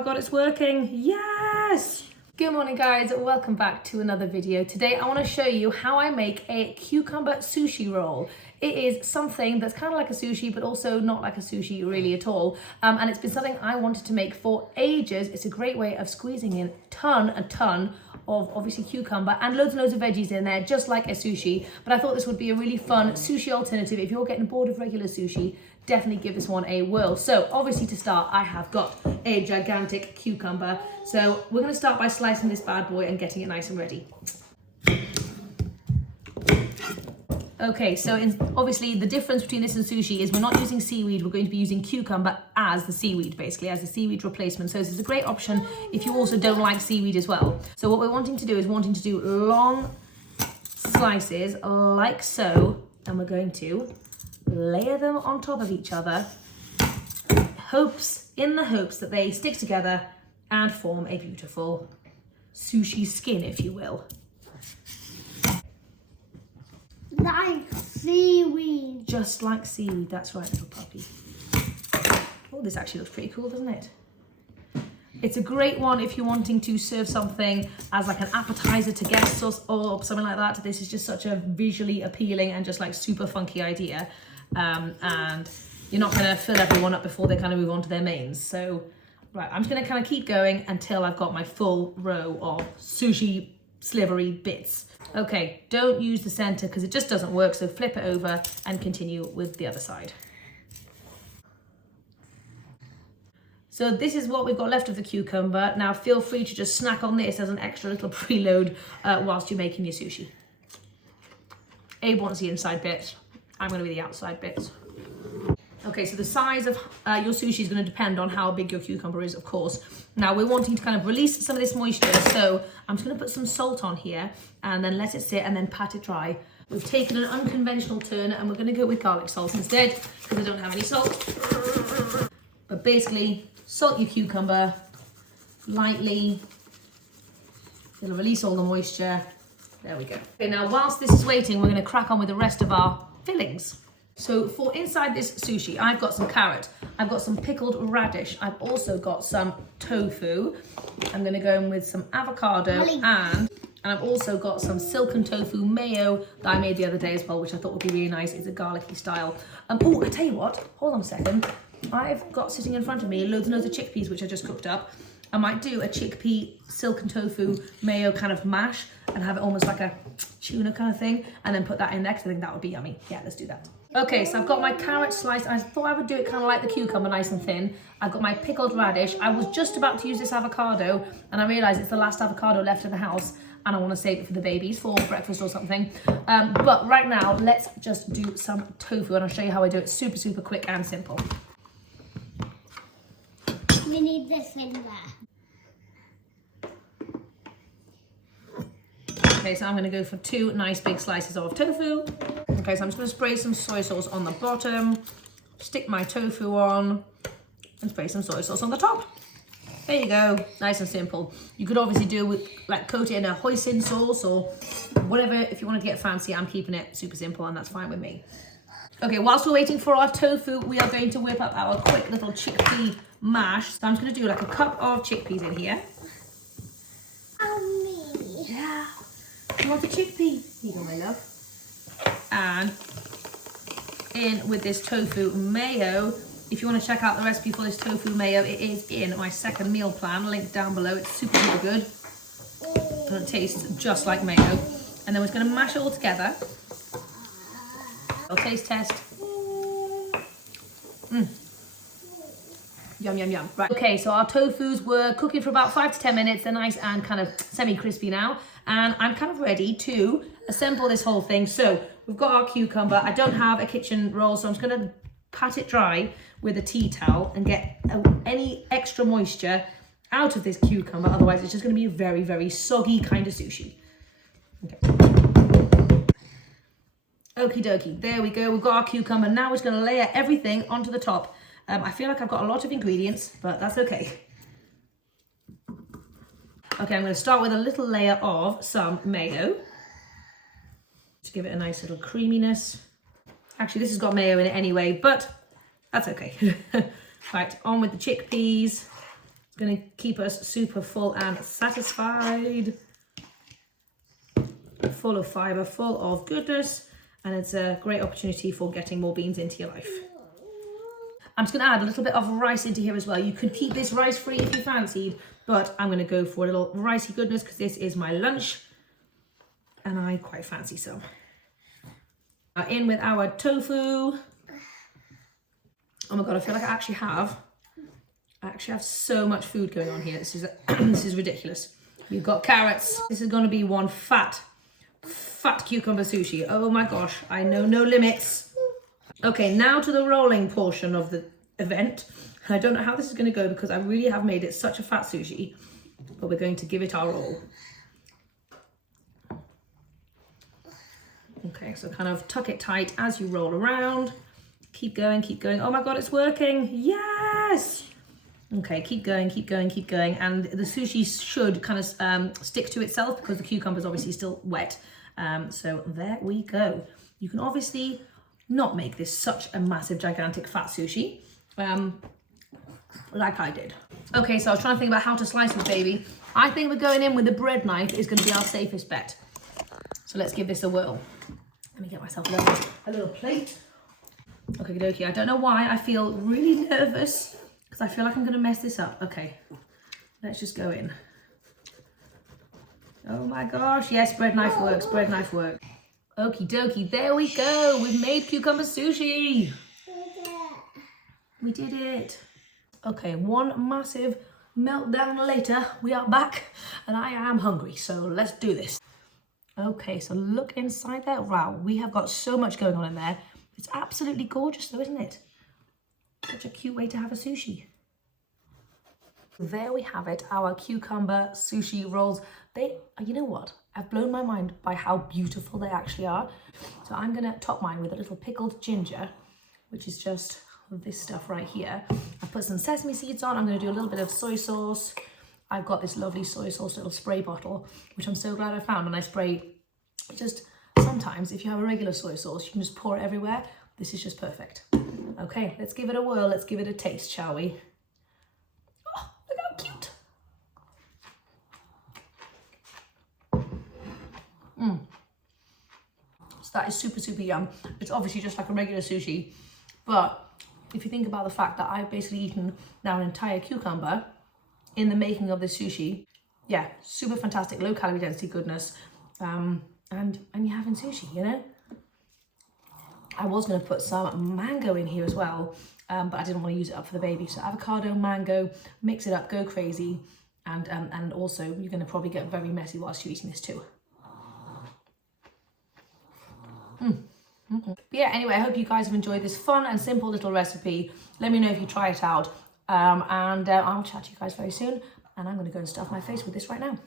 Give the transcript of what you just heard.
my God, it's working. Yes! Good morning, guys. Welcome back to another video. Today, I want to show you how I make a cucumber sushi roll. It is something that's kind of like a sushi, but also not like a sushi really at all. And it's been something I wanted to make for ages. It's a great way of squeezing in a ton of obviously cucumber and loads of veggies in there, just like a sushi. But I thought this would be a really fun sushi alternative. If you're getting bored of regular sushi, definitely give this one a whirl. So obviously to start, I have got a gigantic cucumber. So we're going to start by slicing this bad boy and getting it nice and ready. Okay, so obviously the difference between this and sushi is we're not using seaweed, we're going to be using cucumber as the seaweed, basically, as a seaweed replacement. So this is a great option if you also don't like seaweed as well. So what we're wanting to do is do long slices like so, and we're going to layer them on top of each other, in the hopes that they stick together and form a beautiful sushi skin, if you will. Like seaweed. Just like seaweed, that's right, little puppy. Oh, this actually looks pretty cool, doesn't it? It's a great one if you're wanting to serve something as like an appetizer to guests or something like that. This is just such a visually appealing and just like super funky idea. And you're not gonna fill everyone up before they kind of move on to their mains. So, right, I'm just gonna kind of keep going until I've got my full row of sushi slivery bits. Okay, don't use the center because it just doesn't work, so flip it over and continue with the other side. So this is what we've got left of the cucumber. Now feel free to just snack on this as an extra little preload whilst you're making your sushi. Abe wants the inside bits. I'm going to be the outside bits. Okay, so the size of your sushi is going to depend on how big your cucumber is, of course. Now we're wanting to kind of release some of this moisture, so I'm just going to put some salt on here and then let it sit and then pat it dry. We've taken an unconventional turn and we're going to go with garlic salt instead because I don't have any salt. But basically, salt your cucumber lightly. It'll release all the moisture. There we go. Okay, now whilst this is waiting, we're going to crack on with the rest of our fillings. So for inside this sushi, I've got some carrot, I've got some pickled radish, I've also got some tofu, I'm going to go in with some avocado, and I've also got some silken tofu mayo that I made the other day as well, which I thought would be really nice. It's a garlicky style. Oh, I tell you what, hold on a second. I've got sitting in front of me loads and loads of chickpeas, which I just cooked up. I might do a chickpea silken tofu mayo kind of mash and have it almost like a tuna kind of thing, and then put that in there because I think that would be yummy. Yeah, let's do that. Okay, so I've got my carrot sliced. I thought I would do it kind of like the cucumber, nice and thin. I've got my pickled radish. I was just about to use this avocado, and I realised it's the last avocado left in the house, and I want to save it for the babies for breakfast or something. But right now, let's just do some tofu, and I'll show you how I do it super quick and simple. We need this in there. Okay, so I'm going to go for 2 nice big slices of tofu. Okay, so I'm just going to spray some soy sauce on the bottom, stick my tofu on, and spray some soy sauce on the top. There you go, nice and simple. You could obviously do with like coat it in a hoisin sauce or whatever. If you wanted to get fancy, I'm keeping it super simple, and that's fine with me. Okay, whilst we're waiting for our tofu, we are going to whip up our quick little chickpea mash. So I'm just going to do like a cup of chickpeas in here. Oh, me. Yeah. You want a chickpea? Here you go, my love. And in with this tofu mayo. If you want to check out the recipe for this tofu mayo, it is in my second meal plan, linked down below. It's super good. And it tastes just like mayo. And then we're just going to mash it all together. A taste test. Yum. Right. Okay, so our tofus were cooking for about 5 to 10 minutes. They're nice and kind of semi-crispy now. And I'm kind of ready to assemble this whole thing. So we've got our cucumber. I don't have a kitchen roll, so I'm just going to pat it dry with a tea towel and get any extra moisture out of this cucumber. Otherwise, it's just going to be a very soggy kind of sushi. Okay. Okie dokie, there we go. We've got our cucumber. Now we're just going to layer everything onto the top. I feel like I've got a lot of ingredients, but that's okay. Okay, I'm going to start with a little layer of some mayo to give it a nice little creaminess. Actually, this has got mayo in it anyway, but that's okay. Right, on with the chickpeas. It's going to keep us super full and satisfied. Full of fibre, full of goodness, and it's a great opportunity for getting more beans into your life. I'm just going to add a little bit of rice into here as well. You could keep this rice free if you fancied, but I'm going to go for a little ricey goodness because this is my lunch and I quite fancy some. In with our tofu. Oh my god, I feel like I actually have so much food going on here. This is this is ridiculous. You've got carrots. This is going to be one fat cucumber sushi. Oh my gosh, I know no limits. Okay, now to the rolling portion of the event. I don't know how this is going to go because I really have made it such a fat sushi, but we're going to give it our all. Okay, so kind of tuck it tight as you roll around. Keep going, keep going. Oh my god, it's working. Yes! Okay, keep going, keep going, keep going. And the sushi should kind of stick to itself because the cucumber is obviously still wet. So there we go. You can obviously not make this such a massive, gigantic fat sushi like I did. Okay, so I was trying to think about how to slice this baby. I think we're going in with the bread knife is going to be our safest bet. So let's give this a whirl. Let me get myself a little plate. Okay, dokie. I don't know why I feel really nervous because I feel like I'm going to mess this up. Okay, let's just go in. Oh my gosh, yes, bread knife works, bread knife works. Okie dokie, there we go. We've made cucumber sushi. We did it. Okay, one massive meltdown later, we are back and I am hungry, so let's do this. Okay, so look inside there. Wow, we have got so much going on in there. It's absolutely gorgeous though, isn't it? Such a cute way to have a sushi. There we have it, our cucumber sushi rolls. You know what? I've blown my mind by how beautiful they actually are. So I'm gonna top mine with a little pickled ginger, which is just this stuff right here. I've put some sesame seeds on. I'm gonna do a little bit of soy sauce. I've got this lovely soy sauce little spray bottle, which I'm so glad I found. And I spray just sometimes, if you have a regular soy sauce, you can just pour it everywhere. This is just perfect. Okay, let's give it a whirl. Let's give it a taste, shall we? Oh, look how cute. So that is super, super yum. It's obviously just like a regular sushi, but if you think about the fact that I've basically eaten now an entire cucumber in the making of this sushi, yeah, super fantastic, low calorie density goodness, and you're having sushi, you know? I was going to put some mango in here as well, but I didn't want to use it up for the baby. So avocado, mango, mix it up, go crazy, and also you're going to probably get very messy whilst you're eating this too. But yeah, anyway, I hope you guys have enjoyed this fun and simple little recipe. Let me know if you try it out. I'll chat to you guys very soon. And I'm going to go and stuff my face with this right now.